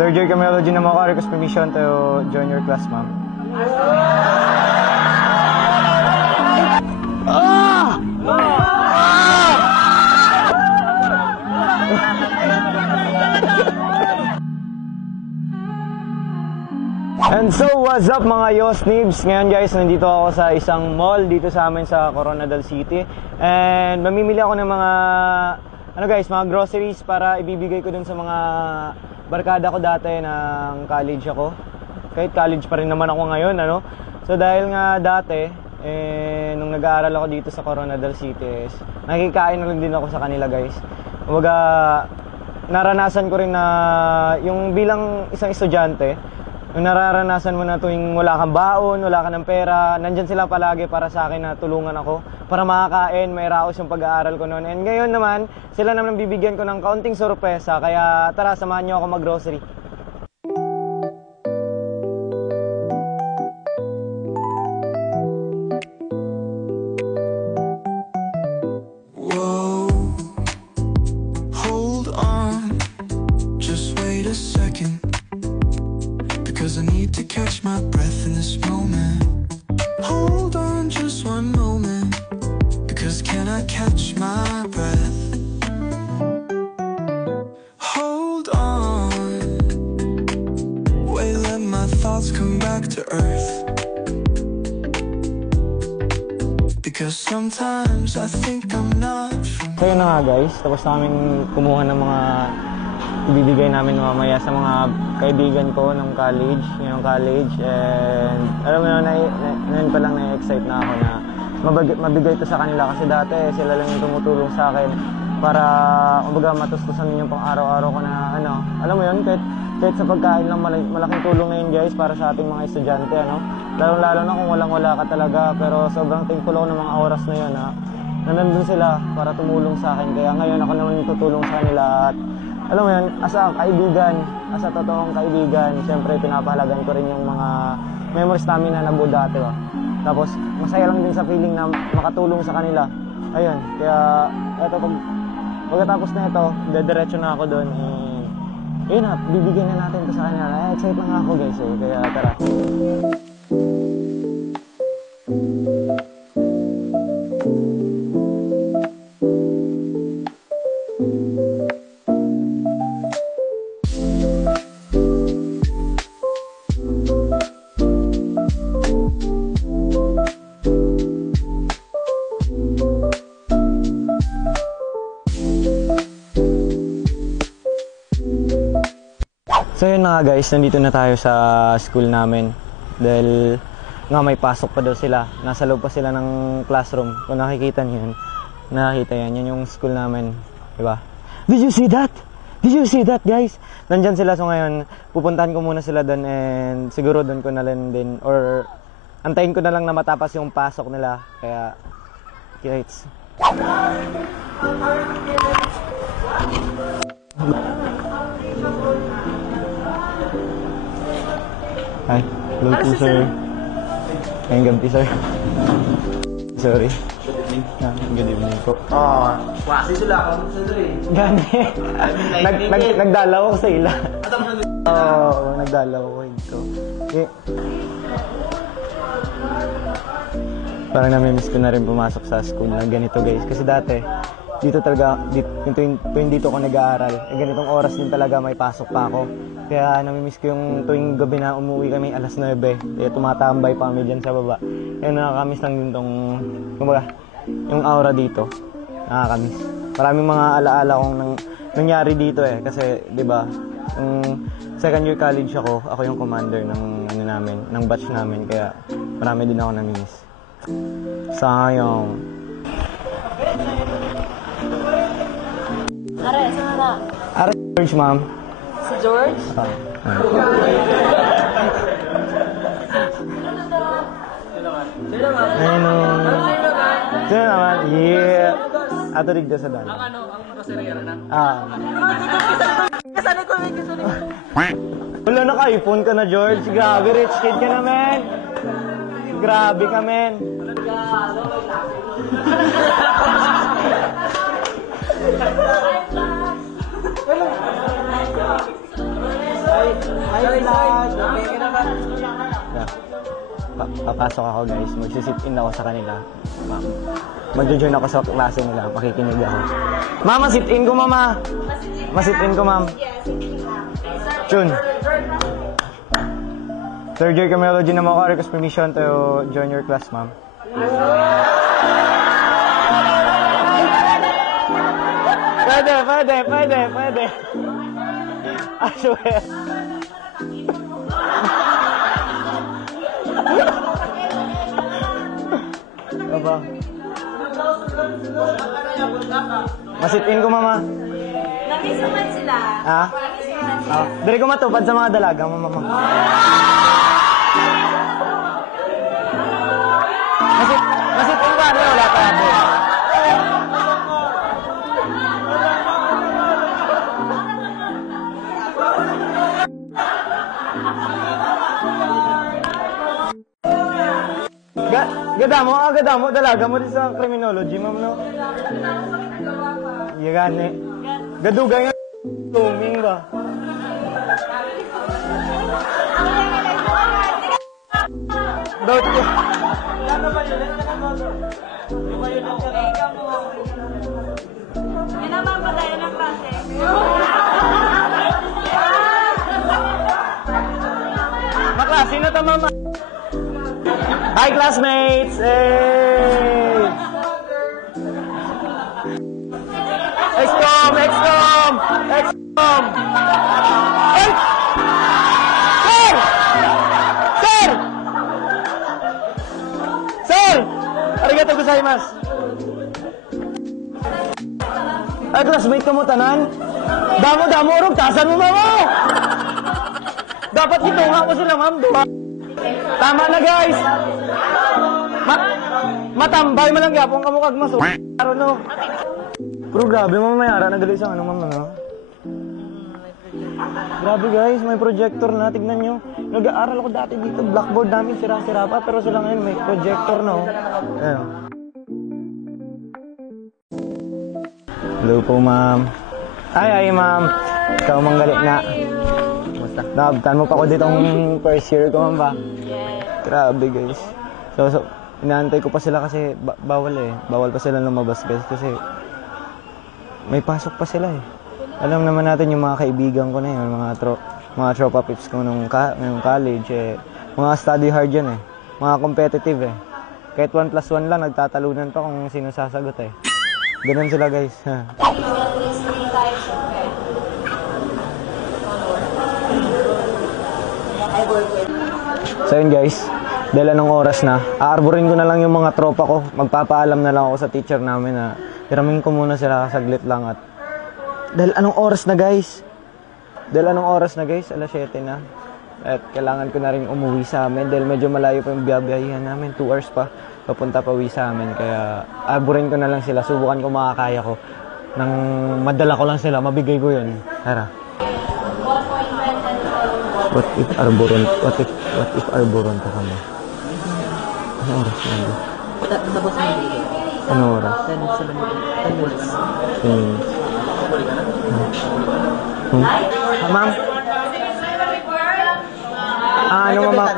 Third year Criminology naman ako. Request permission to join your class, ma'am. And so, what's up mga Yosnibs? Ngayon guys, nandito ako sa isang mall dito sa amin sa Coronadal City. And mamimili ako ng mga mga groceries para ibibigay ko dun sa mga barkada ko dati ng college ako. Kahit college pa rin naman ako ngayon, ano? So dahil nga dati, nung nag-aaral ako dito sa Coronadal City, nakikain na lang din ako sa kanila guys. Kumbaga, naranasan ko rin na yung bilang isang estudyante, yung nararanasan mo na tuwing wala kang baon, wala ka ng pera, nandyan sila palagi para sa akin na tulungan ako para makakain, may raos yung pag-aaral ko noon. And ngayon naman, sila naman bibigyan ko ng kaunting sorpresa, kaya tara, samahan nyo ako mag-grocery. Whoa, hold on, just wait a second. Because I need to catch my breath in this moment. Hold on just one moment. Because can I catch my breath? Hold on. Wait, let my thoughts come back to earth. Because sometimes I think I'm not from... So yun na nga guys, tapos namin kumuha ng mga ibibigay namin mamaya sa mga kaibigan ko ng college, ngayong college. And alam mo na, ngayon pa lang na-excite na ako na mabigay ito sa kanila kasi dati sila lang yung tumutulong sa akin para kumbaga matustusan yung pang araw-araw ko na alam mo yun, kahit sa pagkain lang malaking tulong na yun guys para sa ating mga estudyante, lalo na kung walang-wala ka talaga. Pero sobrang thankful ako ng mga oras na yun na nandun sila para tumulong sa akin, kaya ngayon ako naman yung tutulong sa kanila. At alam mo yun, as a kaibigan, as a totoong kaibigan, siyempre pinapahalagan ko rin yung mga memories namin na nabuo dati. Tapos masaya lang din sa feeling na makatulong sa kanila. Ayun, kaya eto, pagkatapos na ito, dediretso na ako doon. Yun na, bibigyan na natin ito sa kanila. Excited na nga ako guys, kaya tara. So yun na nga guys, nandito na tayo sa school namin. Dahil nga may pasok pa daw sila. Nasa loob pa sila ng classroom. Kung nakikita nyo yun, nakikita yan. Yan yung school namin. Diba? Did you see that? Did you see that guys? Nandyan sila. So ngayon, pupuntahan ko muna sila doon. And siguro doon ko na lang din. Or antayin ko na lang na matapas yung pasok nila. Kaya, kites. Hi, hello po sir. Ngayong gabi sir. Sorry. Good evening. Good evening po. Klase sila ako sa dre. Gani. Nagdalaw ako sa ila. Nagdalaw ako dito. Parang nami-miss ko na rin pumasok sa school na ganito guys. Kasi dati, dito talaga, tuwing dito ako nag-aaral, ganitong oras din talaga may pasok pa ako. Kaya namimiss ko yung tuwing gabi na umuwi kami alas 9. Kaya tumatambay pa kami dyan sa baba. Kaya nakakamiss lang din tong, kumbaga, yung aura dito. Nakakamiss. Maraming mga alaala kong nangyari dito Kasi, di ba, yung second year college ako yung commander ng ng batch namin. Kaya marami din ako namimiss. Sayang. Are, saan na? Are, George, ma'am. Si George? Sino naman? Yeah. Ato digda sa daan. Ang rosarya na? Kasali ko, may kasali ko. Wala na ka-iPhone ka na, George. Grabe, rich kid ka na, men. Grabe ka, men. Yeah. Papasok ako guys, magsisit in ako sa kanila. Magjo-join ako sa klase nila, pakikinig ako. Mama, sit in ko mama. Masit in ko ma'am. Chun. Third year criminology na ako, request permission to join your class ma'am. Pwede. I swear. Aba. Masitin ko mama. Namiss naman sila. Ha? Dari ko matupad sa mga dalaga, mama. Masitin ko ano, wala pa ako. Gadamo, dalaga mo din sa criminology, ma'am, no? Iya gani. Gadugay nga tuming ba? Dot ko. Yan naman ba tayo ng klase? Maklase na ta, mama. Hi, classmates! Hey! XCOM! Ay! Sir! Arigato gozaimasu! Ay, classmate ka mo tanan? Damo, rugtasan mo, mama! Dapat itunga mo sila, ma'am. Tama na, guys! Matambay mo lang yapong kamukag maso. Pero no. Pero grabe, mamayara. Nagali sa ano, mama, no? Grabe, guys. May projector na. Tignan nyo. Nag-aaral ako dati dito. Blackboard namin sira-sira pa. Pero sila ngayon may projector, no? Ayun. Hello po, ma'am. Ay, ma'am. Ikaw manggali na. Naabtan mo pa ako ditong first year ko, ma'am ba? Grabe, guys. So, inaantay ko pa sila kasi bawal eh. Bawal pa sila lumabas, guys. Kasi may pasok pa sila eh. Alam naman natin yung mga kaibigan ko na yun, mga tropa pips ko nung college eh. Mga study hard yan eh. Mga competitive eh. Kahit 1+1 lang, nagtatalunan pa kung sino sasagot eh. Ganun sila, guys. So yun, guys, dahil anong oras na, aarborin ko na lang yung mga tropa ko. Magpapaalam na lang ako sa teacher namin na iramin ko muna sila saglit lang. At dahil anong oras na, guys? Alas 7 na. At kailangan ko na rin umuwi sa amin dahil medyo malayo pa yung biyabiyahan namin. 2 hours pa papunta pa uwi sa amin. Kaya aarborin ko na lang sila. Subukan ko makakaya ko. Nang madala ko lang sila, mabigay ko yun. Tara. What if Arboron pa kami? Ano oras na ito? Tapos na dito. Ano oras? 10 minutes. Ma'am? Ano mama?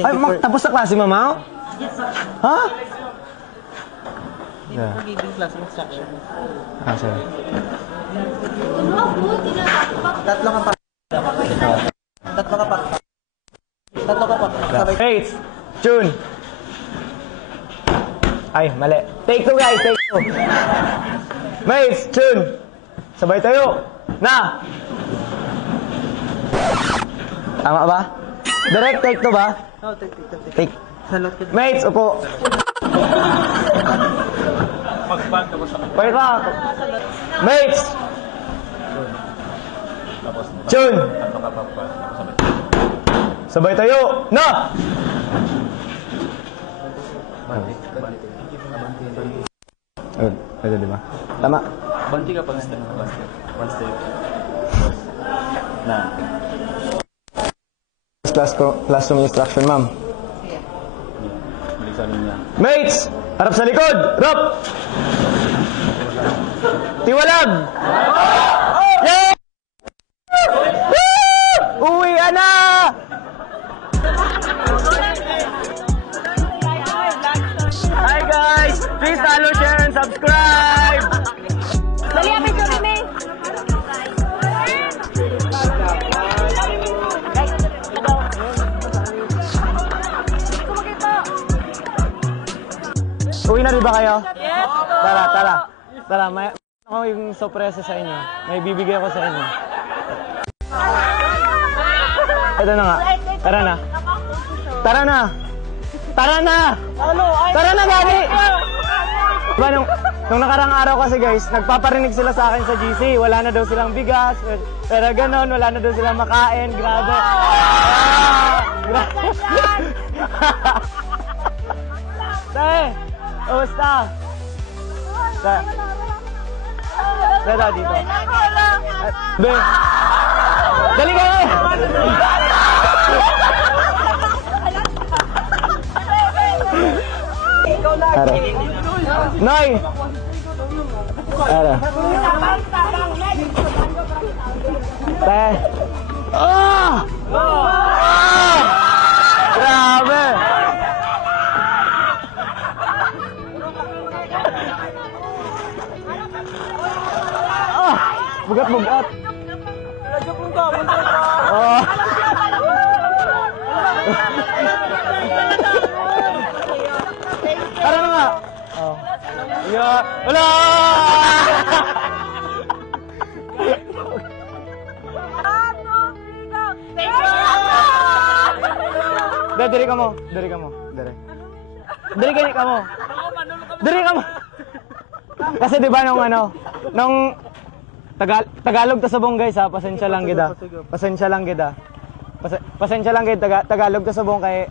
Ay, tapos sa klase, mama? Ha? Yeah. For giving class instruction. Sige. Tatlo ka pa. Wait! June! Ay, mali. Take 2, guys. Take 2. Mates, June! Sabay tayo. Na! Tama ba? Direct take 2 ba? Oh, Take. Mates, upo. Wait lang. Mates! June! Sabay tayo. Na! Pwede, di ba? Tama. Banti ka pag step. One step. Na. Classroom instruction, ma'am. Balik sa niya. Mates! Harap sa likod! Rap! Tiwalag! Yeah! Uwi na! Hi guys! Please follow, share, and subscribe! Dali, apit ko rin eh. Uwi na rin ba kayo? Yes! Tara, may ako yung sorpresa sa inyo. May bibigay ako sa inyo. Ito na nga. Tara na. Tara na! Tara na! Tara na, Gani! Diba, nung nakarang araw kasi guys, nagpaparinig sila sa akin sa GC. Wala na daw silang bigas. Pero ganon, wala na daw silang makain. Grabe. Tae! Kamusta? Dada dito. Be! Dali ka eh! Ara. Noy! Ara. Tae! Ah! Grabe! Bugat-bugat. Oh. Tara na nga. Oh. Yeah. Wala! Dari ka mo. Dari. Dari ka mo. Kasi 'di ba nung Tagalog ta sabong guys ha, pasensya lang gid. Pasensya lang gid. Tagalog ta sabong kay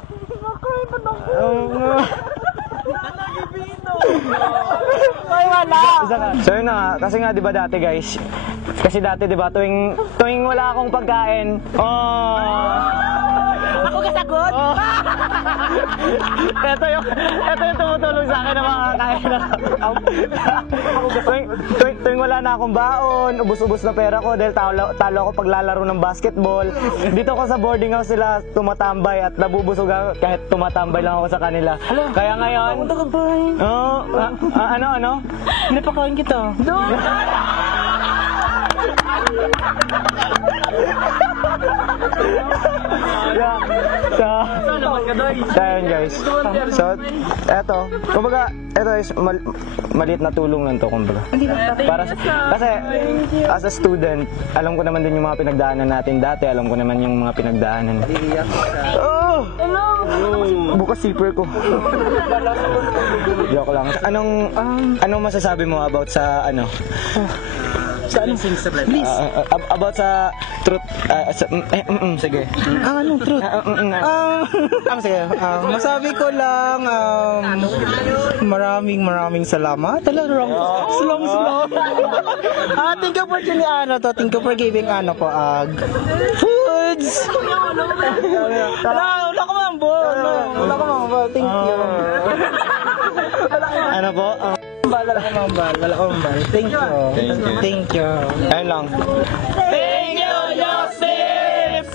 Ay wala. So yun na, kasi nga 'di ba dati guys. Kasi dati 'di ba tuwing wala akong pagkain. Ako kasagot? Oh. Ito yung tumutulong sa akin ng mga kakain na. Tuwing wala na akong baon, ubus-ubus na pera ko dahil talo ako paglalaro ng basketball. Dito ko sa boarding house sila tumatambay at nabubusog ako kahit tumatambay lang ako sa kanila. Kaya ngayon... Ano? Hindi pa kain kita. So, guys. So, kumbaga, eto is maliit na tulong lang to, kumbaga. Kasi, as a student, alam ko naman din yung mga pinagdaanan natin dati, alam ko naman yung mga pinagdaanan. Oh! Bukas zipper ko. Joke lang. Anong masasabi mo about sa about sa truth, sige. Anong truth? Sige. Masabi ko lang, maraming salamat. Talagang slow. Thank you for thank you for giving foods. Wala ko mambol. Thank you. Ano po? Wala ko mambal. Thank you. Ayun lang. Thank you, Joseph!